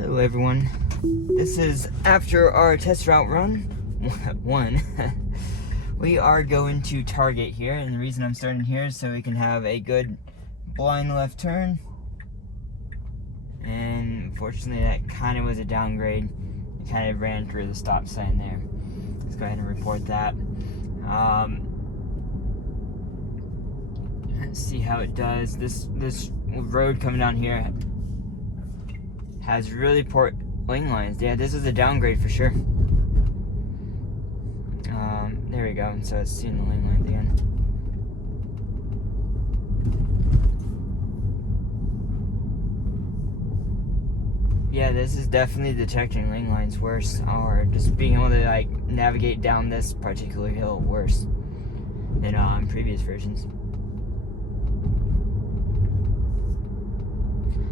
Hello everyone. This is after our test route run. One. We are going to Target here, and the reason I'm starting here is so we can have a good blind left turn. And unfortunately that kind of was a downgrade. It kind of ran through the stop sign there. Let's go ahead and report that. Let's see how it does. This road coming down here has really poor lane lines. Yeah, this is a downgrade for sure. There we go. So it's seeing the lane lines again. Yeah, this is definitely detecting lane lines worse, or just being able to like navigate down this particular hill worse than previous versions.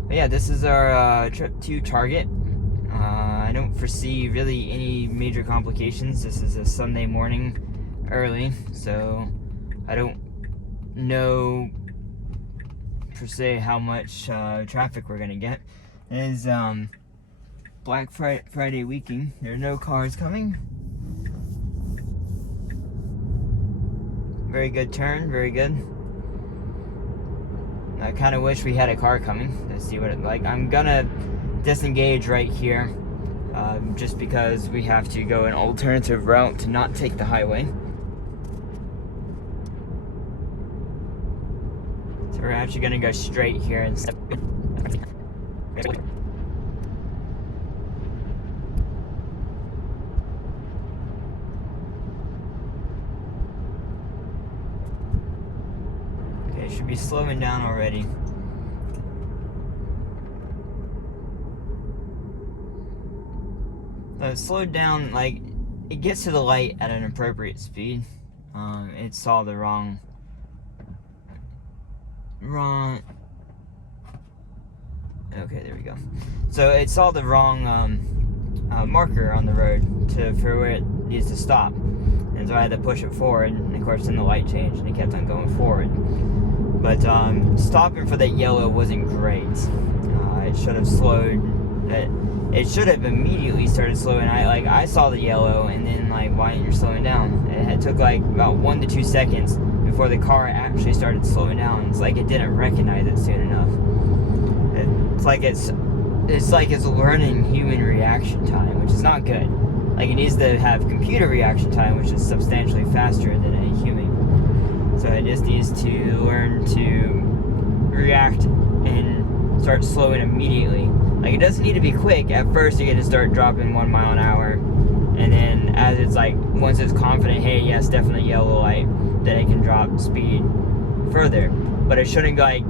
But yeah, this is our trip to Target. I don't foresee really any major complications. This is a Sunday morning early, so I don't know per se how much traffic we're gonna get. It is Black Friday weekend. There are no cars coming. Very good turn, very good. I kind of wish we had a car coming. Let's see what it's like. I'm gonna disengage right here, just because we have to go an alternative route to not take the highway. So we're actually gonna go straight here instead. Okay, should be slowing down already. So it slowed down, like, it gets to the light at an appropriate speed. It saw the wrong, okay, there we go. So it saw the wrong marker on the road for where it needs to stop. And so I had to push it forward, and of course then the light changed and it kept on going forward. But stopping for that yellow wasn't great. It should have slowed. It should have immediately started slowing. I saw the yellow, and then like, why aren't you slowing down? It took like about 1 to 2 seconds before the car actually started slowing down. It's like it didn't recognize it soon enough. It's like it's learning human reaction time, which is not good. Like, it needs to have computer reaction time, which is substantially faster than a human. So it just needs to learn to react and start slowing immediately. Like, it doesn't need to be quick. At first, you get to start dropping 1 mile an hour. And then as it's like, once it's confident, hey, yes, definitely yellow light, then it can drop speed further. But it shouldn't like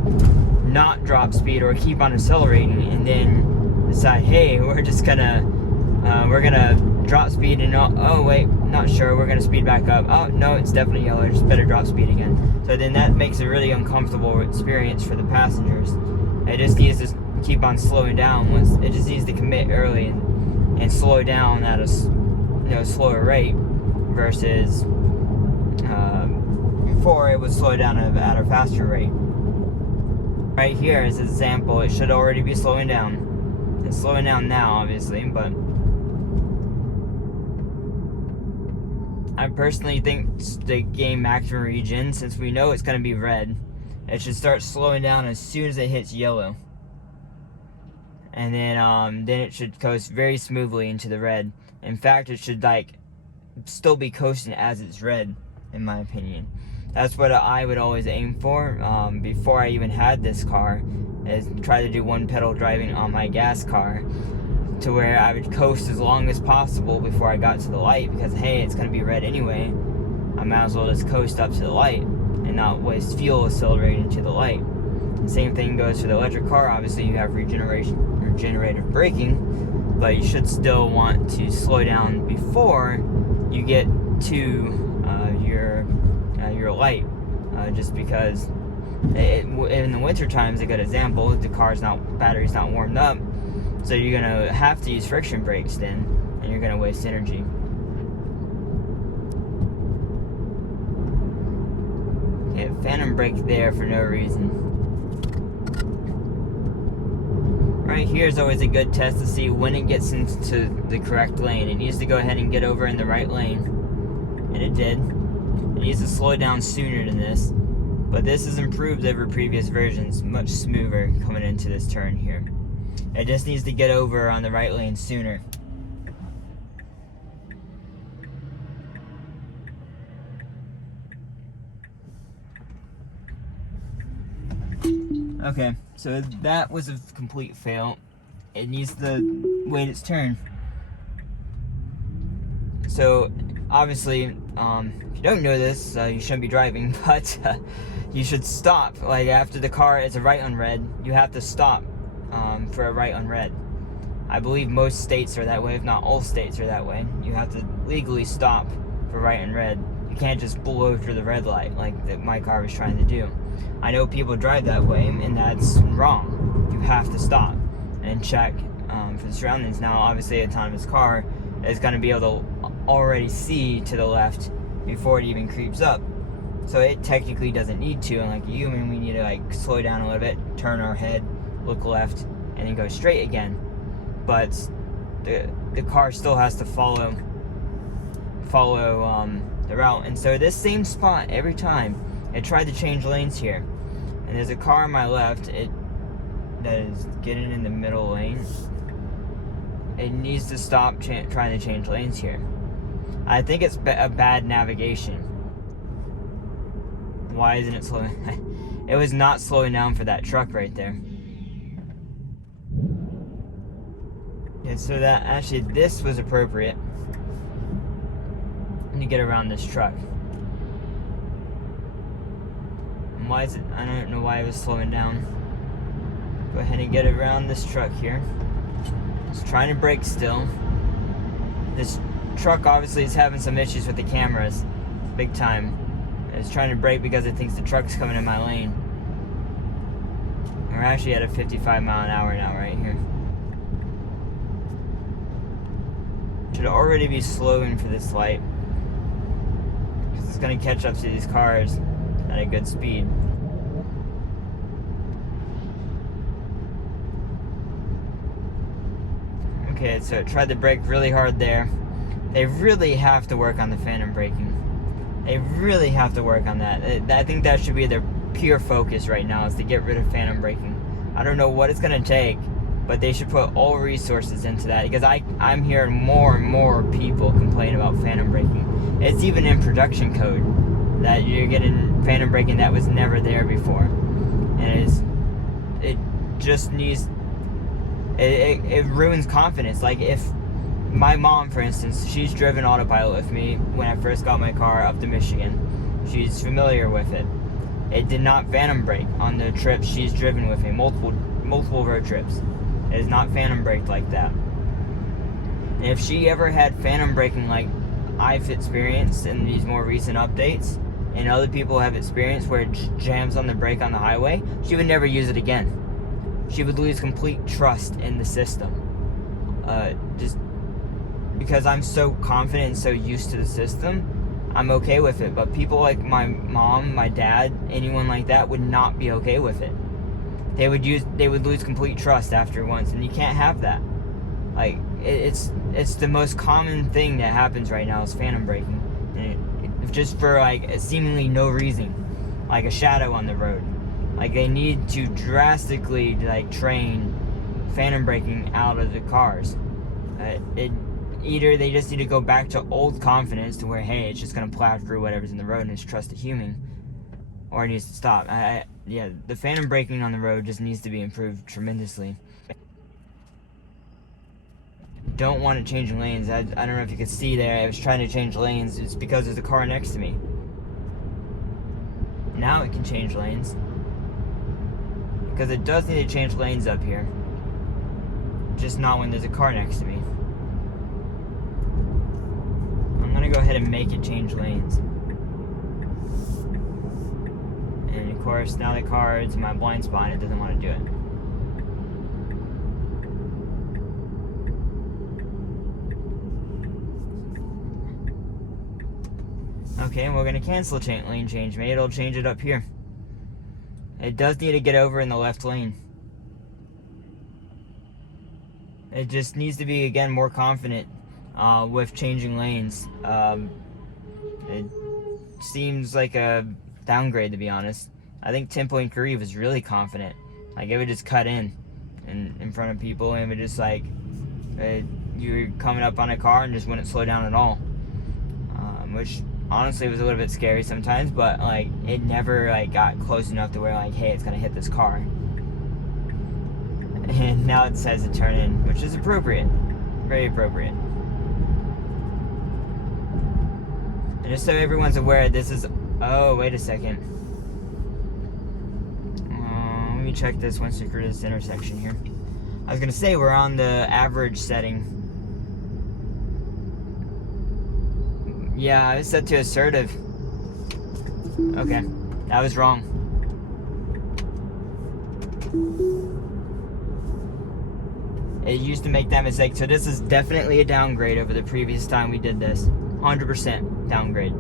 not drop speed or keep on accelerating and then decide, hey, we're gonna drop speed and oh wait, not sure, we're gonna speed back up. Oh no, it's definitely yellow, just better drop speed again. So then that makes a really uncomfortable experience for the passengers. It just needs to keep on slowing down. It just needs to commit early and slow down at a slower rate versus before it would slow down at a faster rate. Right here is an example. It should already be slowing down. It's slowing down now, obviously, but I personally think the game maximum regen, since we know it's going to be red, it should start slowing down as soon as it hits yellow. And then it should coast very smoothly into the red. In fact, it should like still be coasting as it's red, in my opinion. That's what I would always aim for before I even had this car, is try to do one pedal driving on my gas car to where I would coast as long as possible before I got to the light, because hey, it's going to be red anyway. I might as well just coast up to the light and not waste fuel accelerating to the light. The same thing goes for the electric car. Obviously you have regenerative braking, but you should still want to slow down before you get to your light, just because in the winter time is a good example. The battery's not warmed up, so you're gonna have to use friction brakes then, and you're gonna waste energy. Okay, phantom brake there for no reason. Right here is always a good test to see when it gets into the correct lane. It needs to go ahead and get over in the right lane, and it did. It needs to slow down sooner than this, but this is improved over previous versions, much smoother coming into this turn here. It just needs to get over on the right lane sooner. Okay, so that was a complete fail. It needs to wait its turn. So, obviously, if you don't know this, you shouldn't be driving, but you should stop. Like, after the car is a right on red, you have to stop for a right on red. I believe most states are that way, if not all states are that way. You have to legally stop for right on red. You can't just blow through the red light like my car was trying to do. I know people drive that way, and that's wrong. You have to stop and check for the surroundings. Now, obviously, an autonomous car is going to be able to already see to the left before it even creeps up. So it technically doesn't need to, and like a human, we need to like slow down a little bit, turn our head, look left, and then go straight again. But the car still has to follow the route. And so this same spot every time, it tried to change lanes here, and there's a car on my left that is getting in the middle lane. It needs to stop trying to change lanes here. I think it's a bad navigation. Why isn't it slowing? It was not slowing down for that truck right there. Yeah, so that actually this was appropriate to get around this truck. And why is it? I don't know why it was slowing down. Go ahead and get around this truck here. It's trying to brake still. This truck obviously is having some issues with the cameras, big time. It's trying to brake because it thinks the truck's coming in my lane. We're actually at a 55 mile an hour now right here. Should already be slowing for this light, because it's going to catch up to these cars at a good speed. Okay, so it tried to brake really hard there. They really have to work on the phantom braking. They really have to work on that. I think that should be their pure focus right now, is to get rid of phantom braking. I don't know what it's going to take, but they should put all resources into that, because I'm hearing more and more people complain about phantom braking. It's even in production code that you're getting phantom braking that was never there before. And it just needs... It ruins confidence. Like, if my mom, for instance, she's driven autopilot with me when I first got my car up to Michigan. She's familiar with it. It did not phantom brake on the trips she's driven with me, multiple road trips. It is not phantom braked like that. And if she ever had phantom braking like I've experienced in these more recent updates, and other people have experienced where it jams on the brake on the highway, she would never use it again. She would lose complete trust in the system. Just because I'm so confident and so used to the system, I'm okay with it. But people like my mom, my dad, anyone like that would not be okay with it. They would lose complete trust after once, and you can't have that. Like, it's the most common thing that happens right now is phantom braking, and just for like seemingly no reason, like a shadow on the road. Like, they need to drastically like train phantom braking out of the cars. Either they just need to go back to old confidence to where, hey, it's just gonna plow through whatever's in the road and just trust a human, or it needs to stop. Yeah, the phantom braking on the road just needs to be improved tremendously. Don't want it changing lanes. I don't know if you could see there, I was trying to change lanes. It's because there's a car next to me. Now it can change lanes, because it does need to change lanes up here, just not when there's a car next to me. I'm gonna go ahead and make it change lanes. And of course, now the car is in my blind spot and it doesn't want to do it. Okay, we're gonna cancel lane change. Maybe it'll change it up here. It does need to get over in the left lane. It just needs to be, again, more confident with changing lanes. It seems like a downgrade, to be honest. I think 10.3 was really confident. Like, it would just cut in front of people, and it would just, like, you were coming up on a car and just wouldn't slow down at all. Which honestly was a little bit scary sometimes, but like it never like got close enough to where like, hey, it's gonna hit this car. And now it says to turn in, which is appropriate, very appropriate. And just so everyone's aware, this is, oh, wait a second. Let me check this once we through this intersection here. I was gonna say we're on the average setting. Yeah, I was set to assertive. Okay, that was wrong. It used to make that mistake, so this is definitely a downgrade over the previous time we did this. 100% downgrade.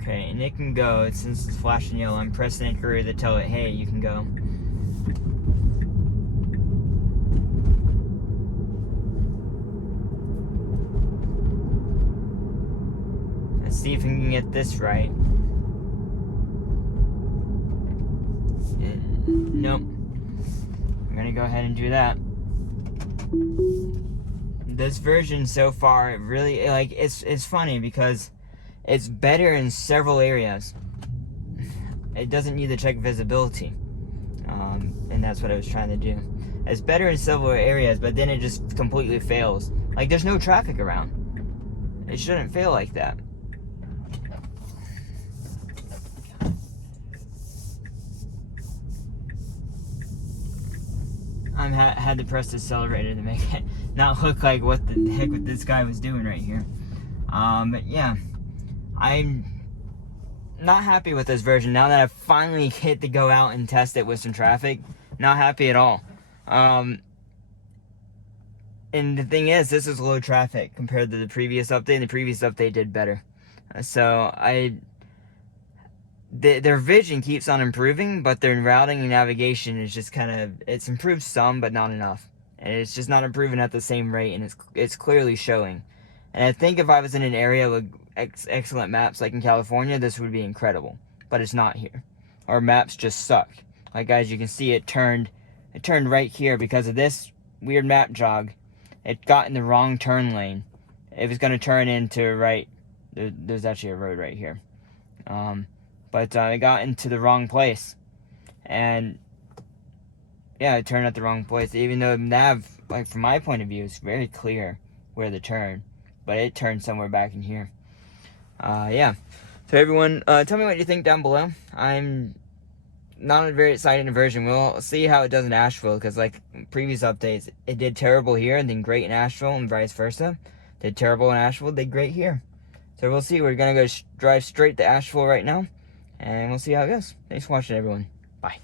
Okay, and it can go. Since it's flashing yellow, I'm pressing it through to tell it, hey, you can go. Let's see if we can get this right. Nope. I'm gonna go ahead and do that. This version so far, it really, like, it's funny because it's better in several areas. It doesn't need to check visibility. And that's what I was trying to do. It's better in several areas, but then it just completely fails. Like, there's no traffic around. It shouldn't fail like that. I had to press the accelerator to make it not look like what the heck this guy was doing right here. But yeah, I'm not happy with this version. Now that I've finally hit to go out and test it with some traffic, not happy at all. And the thing is, this is low traffic compared to the previous update, and the previous update did better. So their vision keeps on improving, but their routing and navigation is just kind of, it's improved some, but not enough. And it's just not improving at the same rate, and it's clearly showing. And I think if I was in an area with excellent maps like in California, this would be incredible. But it's not here. Our maps just suck. Like, guys, you can see it turned right here because of this weird map jog. It got in the wrong turn lane. It was going to turn into right. There's actually a road right here. But it got into the wrong place. And yeah, it turned at the wrong place. Even though nav, like from my point of view, is very clear where the turn. But it turned somewhere back in here. Yeah. So everyone, tell me what you think down below. I'm not a very excited version. We'll see how it does in Asheville. Because like previous updates, it did terrible here and then great in Asheville and vice versa. Did terrible in Asheville, did great here. So we'll see. We're going to go drive straight to Asheville right now. And we'll see how it goes. Thanks for watching, everyone. Bye.